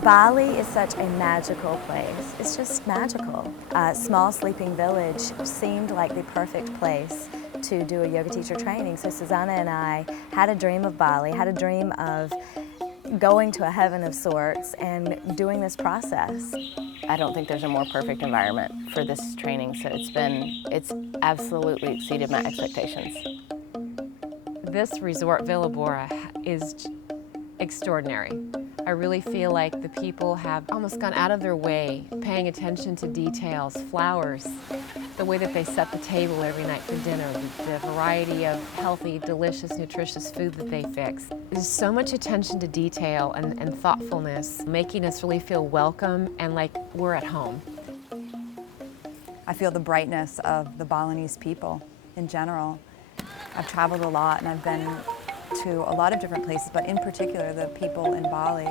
Bali is such a magical place. It's just magical. A small sleeping village seemed like the perfect place to do a yoga teacher training. So Susanna and I had a dream of Bali, had a dream of going to a heaven of sorts and doing this process. I don't think there's a more perfect environment for this training, so it's absolutely exceeded my expectations. This resort, Villa Bora, is extraordinary. I really feel like the people have almost gone out of their way, paying attention to details, flowers, the way that they set the table every night for dinner, the variety of healthy, delicious, nutritious food that they fix. There's so much attention to detail and thoughtfulness, making us really feel welcome and like we're at home. I feel the brightness of the Balinese people in general. I've traveled a lot and I've been to a lot of different places, but in particular the people in Bali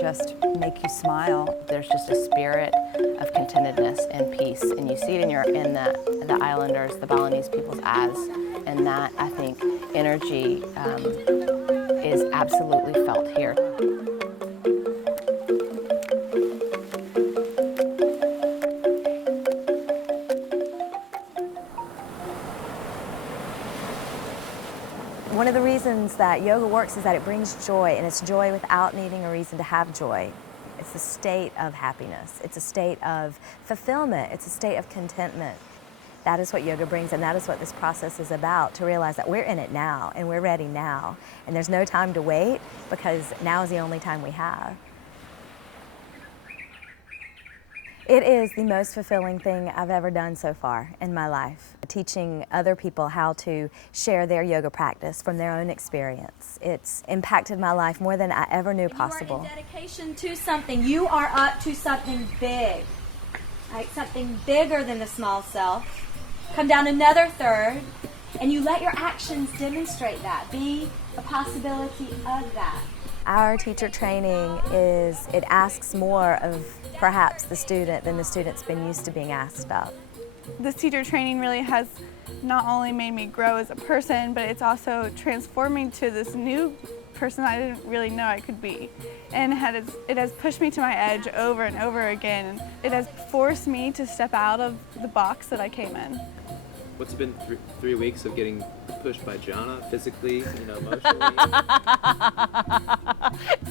just make you smile. There's just a spirit of contentedness and peace, and you see it in the islanders, the Balinese people's eyes, and that, I think, energy is absolutely felt here. One of the reasons that yoga works is that it brings joy, and it's joy without needing a reason to have joy. It's a state of happiness. It's a state of fulfillment. It's a state of contentment. That is what yoga brings, and that is what this process is about, to realize that we're in it now, and we're ready now. And there's no time to wait, because now is the only time we have. It is the most fulfilling thing I've ever done so far in my life. Teaching other people how to share their yoga practice from their own experience. It's impacted my life more than I ever knew possible. You are in dedication to something. You are up to something big. Right? Something bigger than the small self. Come down another third, and you let your actions demonstrate that. Be a possibility of that. Our teacher training it asks more of perhaps the student than the student's been used to being asked of. This teacher training really has not only made me grow as a person, but it's also transformed me to this new person I didn't really know I could be. And it has pushed me to my edge over and over again. It has forced me to step out of the box that I came in. What's been 3 weeks of getting pushed by Gianna physically, emotionally?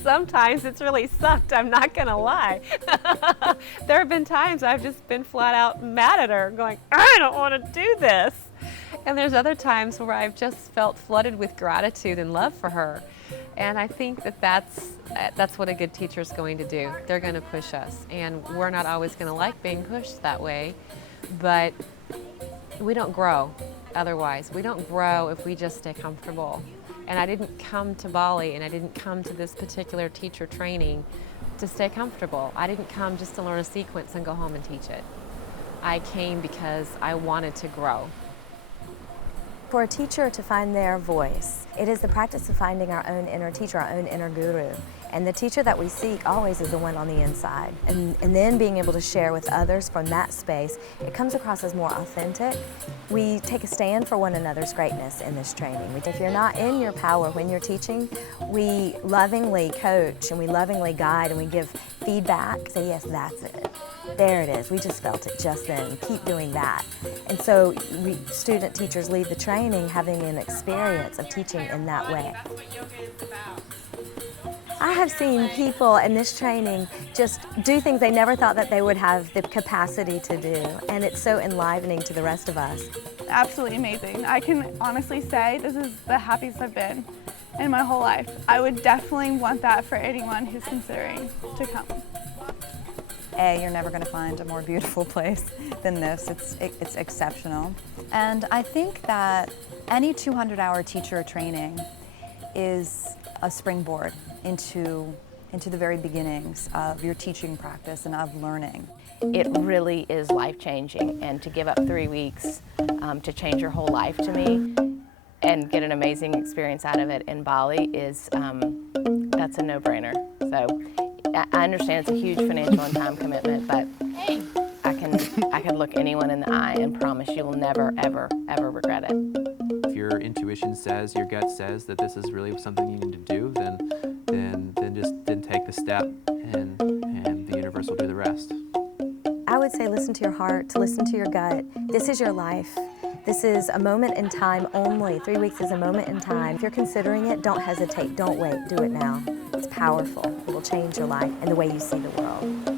Sometimes it's really sucked, I'm not gonna lie. There have been times I've just been flat out mad at her, going, I don't want to do this. And there's other times where I've just felt flooded with gratitude and love for her. And I think that's what a good teacher is going to do. They're going to push us, and we're not always going to like being pushed that way, but we don't grow otherwise. We don't grow if we just stay comfortable. And I didn't come to Bali, and I didn't come to this particular teacher training to stay comfortable. I didn't come just to learn a sequence and go home and teach it. I came because I wanted to grow. For a teacher to find their voice, it is the practice of finding our own inner teacher, our own inner guru. And the teacher that we seek always is the one on the inside. And then being able to share with others from that space, it comes across as more authentic. We take a stand for one another's greatness in this training. If you're not in your power when you're teaching, we lovingly coach and we lovingly guide and we give feedback. Say, yes, that's it. There it is. We just felt it just then. Keep doing that. And so student teachers leave the training having an experience of teaching in that way. I have seen people in this training just do things they never thought that they would have the capacity to do, and it's so enlivening to the rest of us. Absolutely amazing. I can honestly say this is the happiest I've been in my whole life. I would definitely want that for anyone who's considering to come. You're never going to find a more beautiful place than this. It's exceptional. And I think that any 200-hour teacher training is a springboard into the very beginnings of your teaching practice and of learning. It really is life-changing, and to give up 3 weeks to change your whole life to me and get an amazing experience out of it in Bali is, that's a no-brainer. So I understand it's a huge financial and time commitment, but I can look anyone in the eye and promise you will never, ever, ever regret it. If your intuition says, your gut says that this is really something you need to do, then take the step, and the universe will do the rest. I would say listen to your heart, to listen to your gut. This is your life. This is a moment in time only. 3 weeks is a moment in time. If you're considering it, don't hesitate, don't wait, do it now. It's powerful. It will change your life and the way you see the world.